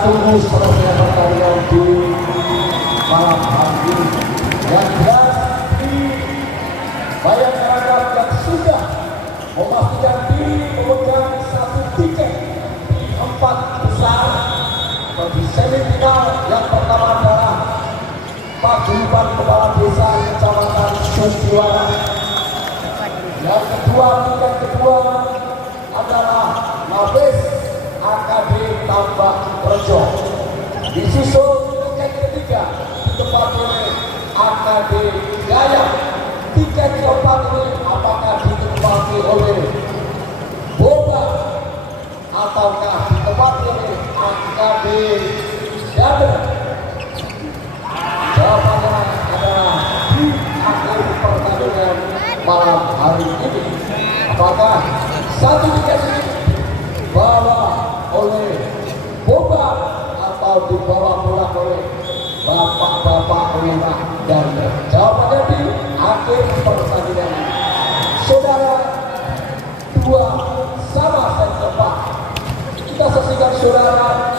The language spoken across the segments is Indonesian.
tunggu seterusnya pertandingan di malam hari ini. Yang jelas di Bayangkara yang sudah memastikan diri memegang satu tiket di 4 besar di semifinal. Yang pertama adalah Paguyuban Kepala Desa Kecamatan Suciwara. Yang kedua, tiket kedua adalah Mabes AKD Tambak Rejo. Disusul tiket ketiga ditempati oleh AKD Gaya. Tiket keempat ini apakah ditempati oleh Boba ataukah ditempati oleh AKD Dader? Jawabannya adalah di akhir pertandingan malam hari ini. Apakah satu tiket ini dibawa oleh Boba atau dibawa pulang oleh bapak-bapak Lima dan jawabannya di akhir pertandingan ini. Saudara, 2 sama set keempat. Kita saksikan saudara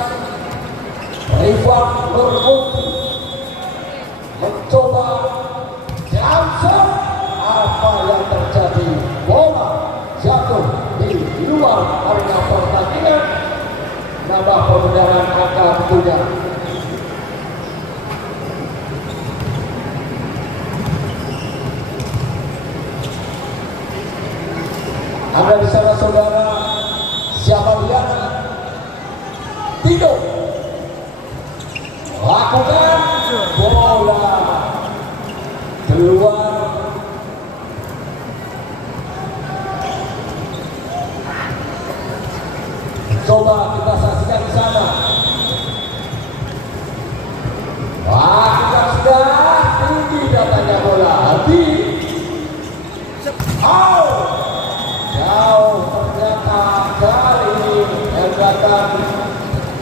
Rifan Nurmudi mencoba jamset. Apa yang terjadi? Bola jatuh di luar arena pertandingan. Nambah perbedaan angka tentunya. Anda di sana saudara, siapa dia? Tino lakukan bola keluar. Coba kita saksikan di sana. Lakukan sudah tinggi datanya bola. Hati. Jauh ternyata kali ini yang datang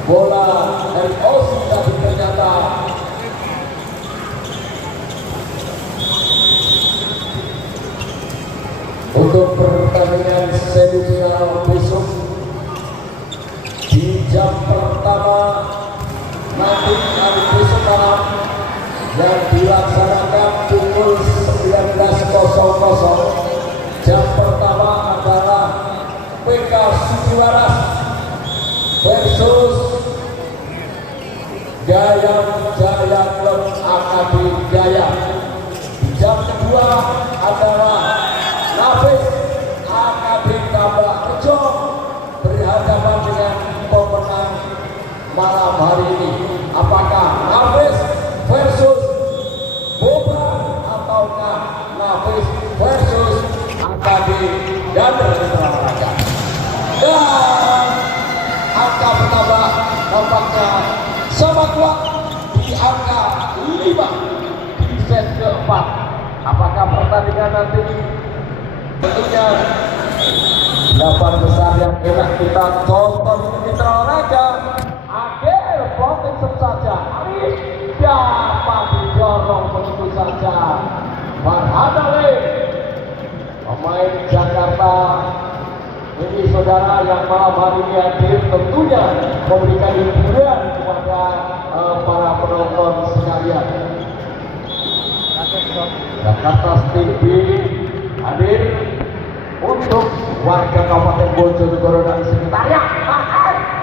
bola dari Osi, tapi ternyata untuk pertandingan semifinal besok di jam pertama nanti hari besok malam yang dilaksanakan pukul 19.00. Jam pertama adalah PK Suciwaras versus Jaya Klub AKD Jaya. Jam kedua adalah Nafis AKD Tambak Rejo berhadapan dengan pemenang malam hari ini. Apakah Nafis versus Boba ataukah Nafis versus AKD Dader Olahraga? Dan angka bertambah nampaknya sama kuat di angka 5 di set keempat. Apakah pertandingan nanti tentunya 8 besar yang enak kita tonton di Mitra Olahraga. Akhir potensi saja Arif dapat didorong begitu saja. Marhadale pemain Jakarta ini saudara yang malam hari ini hadir tentunya memberikan hiburan kepada para penonton sekalian. Jakarta TV hadir untuk warga Kabupaten Bojonegoro dan sekitarnya.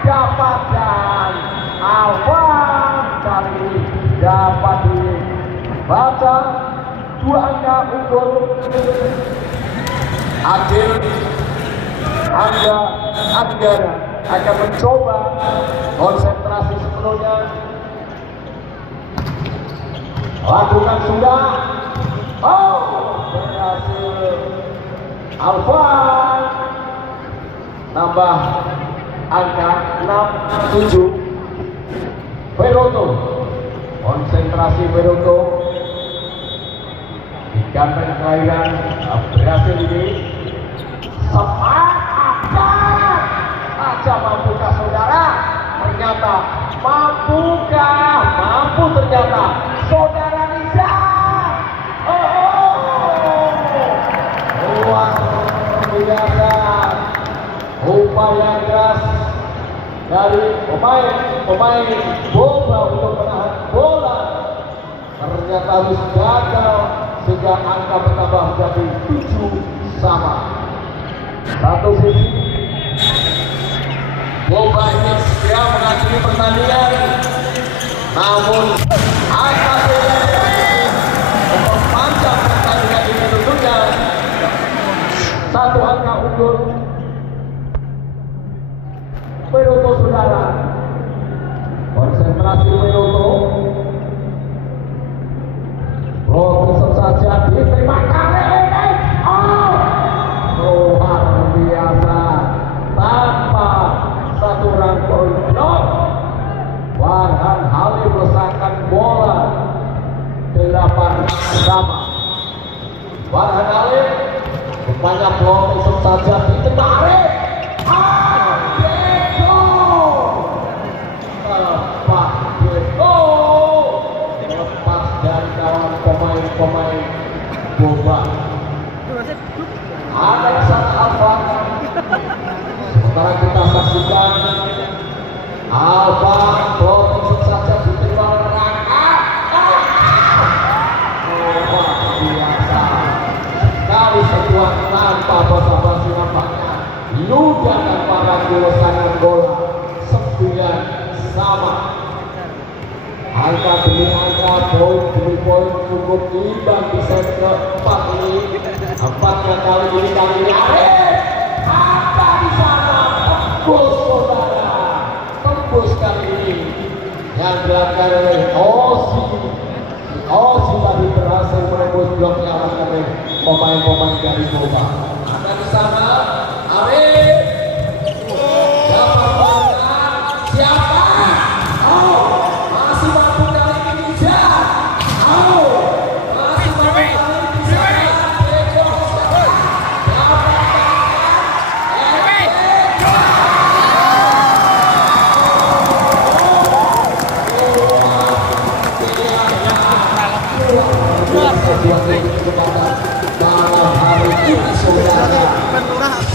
Dapat dan Alvan kali ini dapat dibaca 2 angka unggul. Adil Anggara akan mencoba konsentrasi sepenuhnya. Lakukan sudah. Berhasil. Alvan nambah angka 6-7. Beroto konsentrasi Beroto di ganteng kelahiran berhasil ini. Semangat aja mampukah saudara? Ternyata mampukah? Mampu ternyata saudara Nisa. Luar biasa upaya keras dari pemain pemain bola untuk menahan bola ternyata harus gagal sehingga angka bertambah menjadi 7 sama. Satu sisi Boba ini segera mengakhiri pertandingan, namun angka memperpanjang pertandingan ini tentunya 1 angka unggul Peroto saudara. Konsentrasi Peroto. Langsung saja diterima kali ini. Luar biasa. Tanpa satu rangkul blok, Farhan Halim melesakkan bola 8 sama. Farhan Halim rupanya blok langsung saja diterima. Pemain Boba ada kesalahan Alfa. Sementara kita saksikan Alfa langsung saja diterima Raka. Luar biasa sekali sebuah tanpa basa-basi nampaknya Yuda dan para golosangan bola 9 sama. Angka demi angka, poin demi poin cukup imbang di set keempat ini. 4-nya kali ini apa di sana? Tembus saudara, tembus kali ini yang dilakukan oleh Osi tadi berhasil menembus blok yang oleh pemain-pemain dari Boba. Ada di sana Arif. Siapa?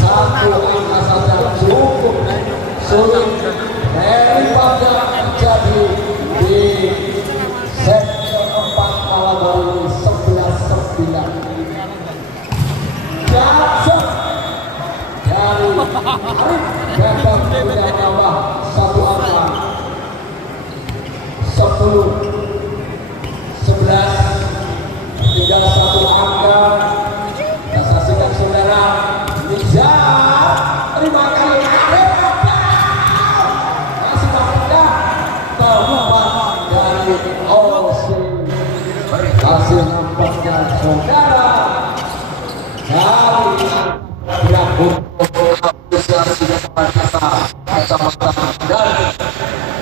Satu angka saja cukup sulit daripada terjadi di set keempat malam hari ini 11-9. Jackson dari Arif gagal tidak tambah 1 angka 10-11 tinggal 1 angka. Kita saksikan saudara Niza terima kali masih banyak tempat dari Osi kasih nampaknya saudara dari pihak Indonesia sudah berkata bersama-sama dan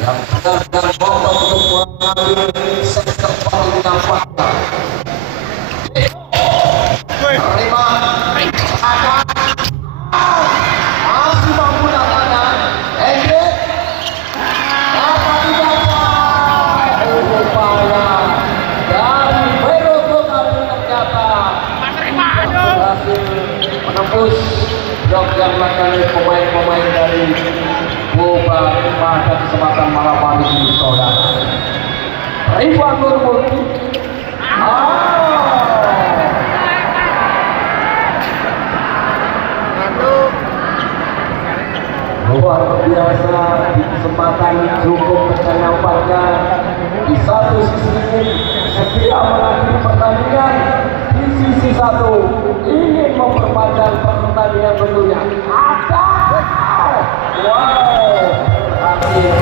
yang benar-benar mau untuk mengambil set keempat ini nampaknya terima masih mampu lakukan Hendrik dapat dibaca upaya dari Peroto tadi ternyata berhasil menembus blok yang dilakukan oleh pemain-pemain dari Boba pada kesempatan malam hari ini saudara. Iwan Nurmurti luar biasa di kesempatan cukup nampaknya di satu sisi ini setia mengakhiri pertandingan, di sisi satu ingin memperpanjang pertandingan tentunya. Ada akhir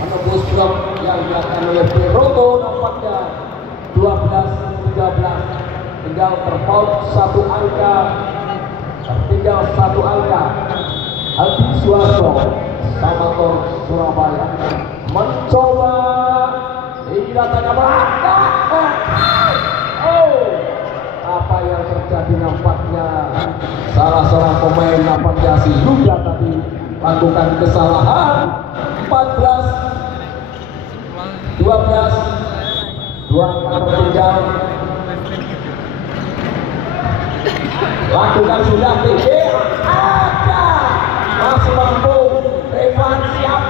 menembus blok yang dilakukan oleh Peroto nampaknya 12-13 tinggal terpaut 1 angka. Tinggal 1 angka. Aldi Suwarto Samator Surabaya mencoba tidak tanya berada. Apa yang terjadi nampaknya salah seorang pemain nampaknya si Yuda tadi lakukan kesalahan. 14-12 2 angka tertinggal. Lakukan sudah tinggi ada masih mampu Revan siap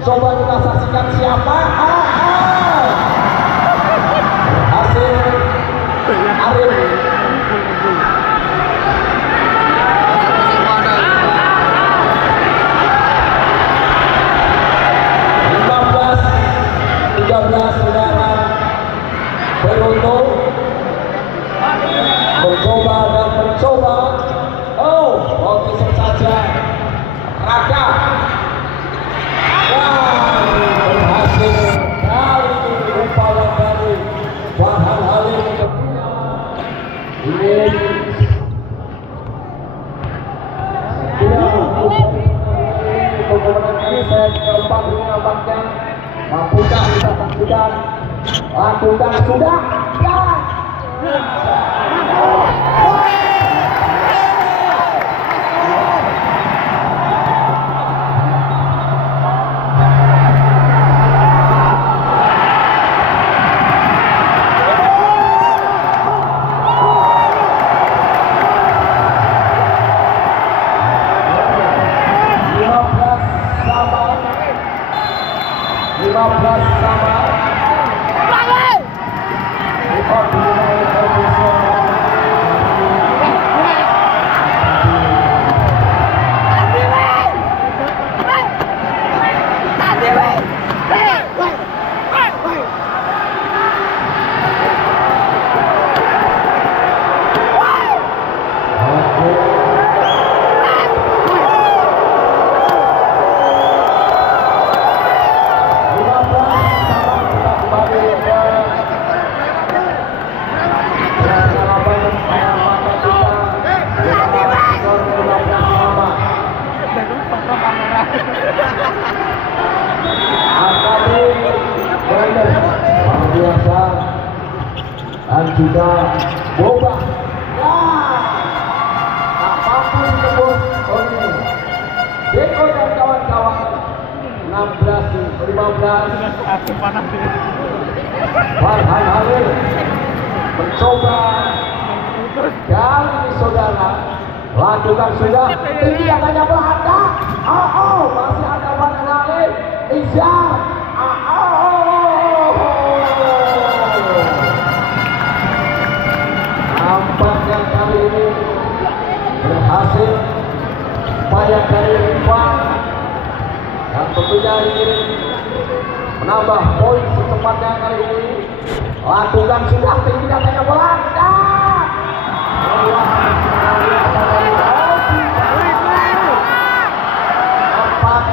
Coba kita saksikan siapa. Hasil Arif. 13 saudara beruntung mencoba dan mencoba. Oh, oke saja Raka dan berhasil kali ini upaya dari Farhan Halim ini kemudian set keempat nampaknya mampukah kita saksikan. Lakukan sudah dan 15 sama. Dan juga boba ya tak mampu tembus oleh Deko dan kawan-kawan. 16-15 Farhan Halim mencoba kali ini saudara. Lakukan sudah tidak hanya Belanda. Masih ada Farhan Halim Izar. Nampaknya kali ini berhasil upaya dari Rifan dan tentunya ingin menambah poin secepatnya kali ini. Lakukan sudah tidak hanya Belanda. Empat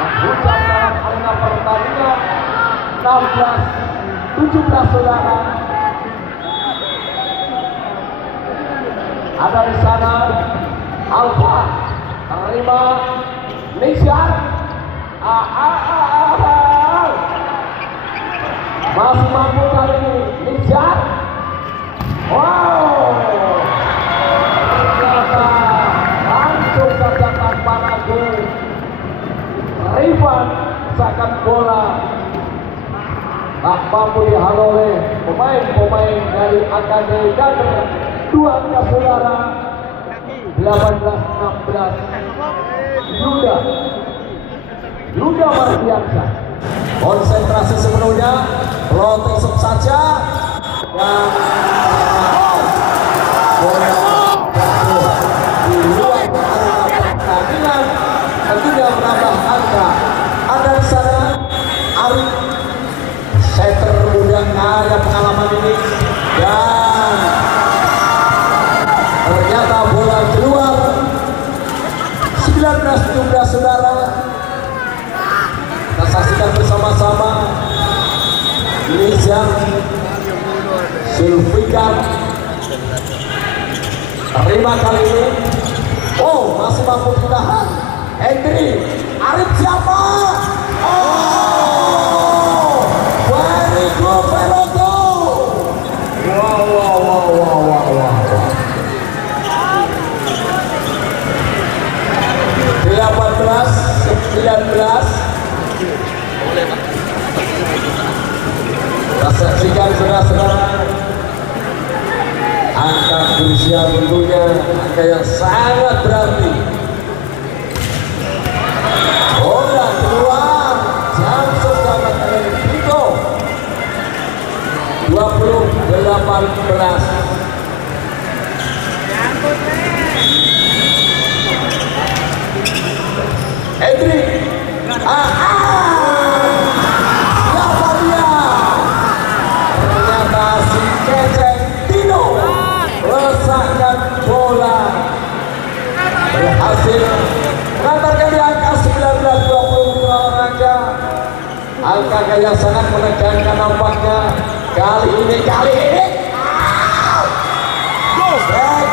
menghujat dalam arena pertandingan 16-17 saudara. Ada di sana Alfa terima Nizar. Masih mampu kali ini Nizar. Wow, ternyata langsung saja tanpa ragu Rifan sakat bola tak mampu dihalau oleh pemain-pemain dari AKD Kader. Dua angka saudara 18-16 Yuda Mardiansyah. Konsentrasi sepenuhnya, proteksi saja dan bola di luar area pertandingan tentunya menambah angka. Ada di sana Arif setter muda kaya pengalaman ini dan ternyata bola keluar. 19-17 saudara. Kita saksikan bersama-sama. Nizam Zulfikar terima kali ini. Oh, masih mampu ditahan Hendri. Arif siapa? Oh, very good Peloto. Wow. 18-19. Kita saksikan saudara-saudara. Angka berusia tentunya angka yang sangat berarti. Bola keluar. 18. Edri, siapa dia? Ternyata si Keceng Tino lesakkan bola, berhasil mengantarkan di angka 19-20 olahraga. Angka yang sangat menegangkan nampaknya kali ini. Back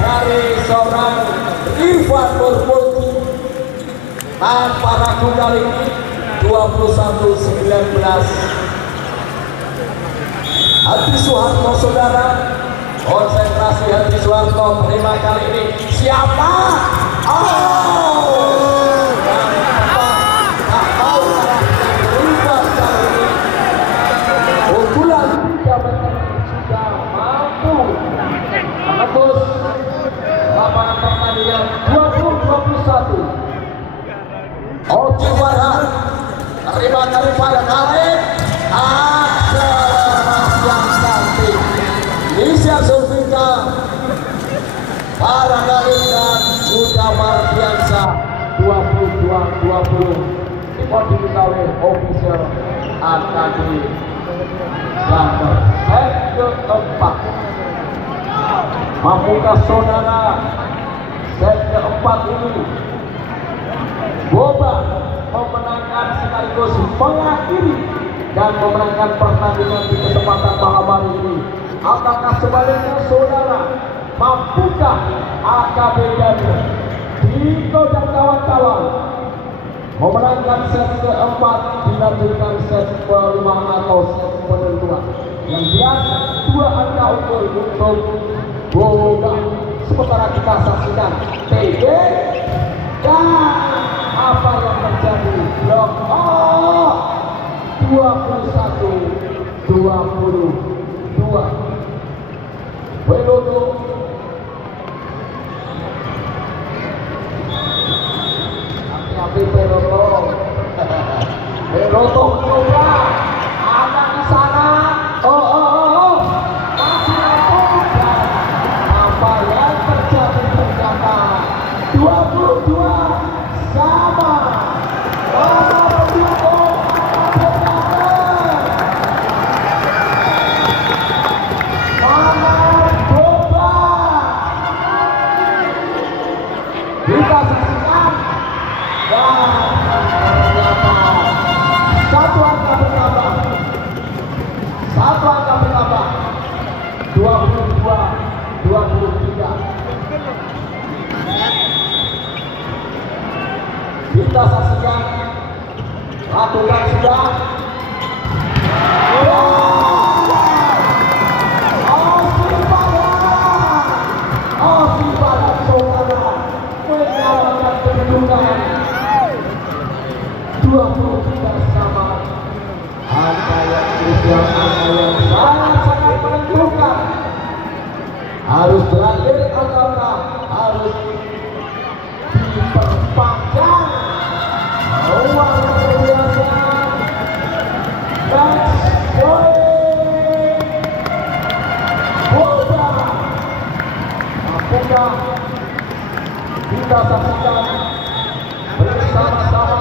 dari seorang Ivan Nurmulti tanpa ragu kali ini 21-19. Hadi Soeharto saudara, konsentrasi Hadi Soeharto menerima kali ini. Siapa? Unggulan 3 meter sudah mampu menembus lapangan pertandingan 20-21. Oke Farhan terima dari pada Khalid, akselerasi yang cantik Nisha Zulfika, para Khalid dan Yuda Mardiansa 22-20 dipodiki oleh official Akademi Jabar. Set keempat, mampukah saudara set keempat ini Boba memenangkan sekaligus mengakhiri dan memenangkan pertandingan di kesempatan malam hari ini? Apakah sebaliknya saudara, mampukah AKB Jabar, Diko dan kawan-kawan memenangkan set keempat dilanjutkan set kelima atau set penentuan? Yang jelas 2 angka unggul untuk Boba. Sementara kita saksikan TG dan apa yang terjadi. Blok 21-22. Widodo hati-hati Peroto coba ada di sana. Masih ada. Apa yang terjadi ternyata 22 sama. Kita saksikan dan ternyata satu angka bertambah 22-23. Kita saksikan, lakukan sudah. Saudara menyalakan kedudukan 23 sama. Angka yang sangat menentukan. Harus berakhir ataukah harus diperpanjang? Luar biasa. Match point. Boba. Mampukah kita saksikan bersama-sama?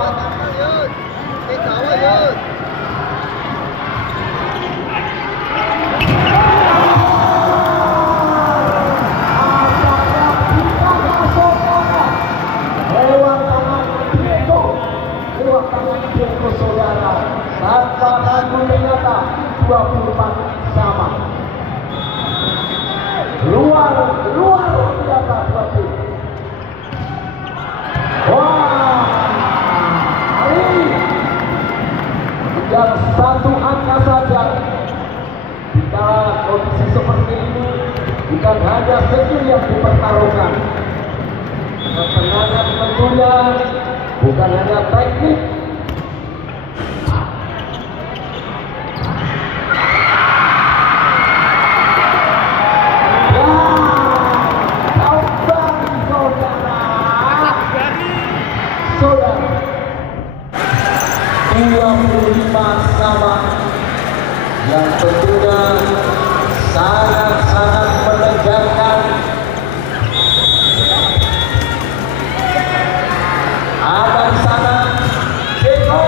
Lewat tangan Diego saudara, tanpa ragu ternyata 24 sama. Luar biasa berarti. Wah, ini tinggal 1 angka saja. Jika kondisi seperti ini, bukan hanya skill yang dipertaruhkan, ketenangan tentunya, bukan hanya teknik. Saudara 25 sama yang tentunya sangat-sangat menegangkan. Ada di sana Eko.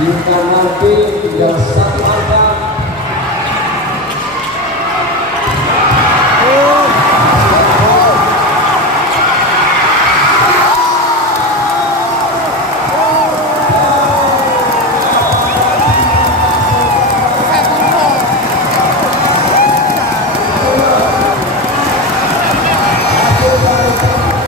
Jika nanti tinggal satu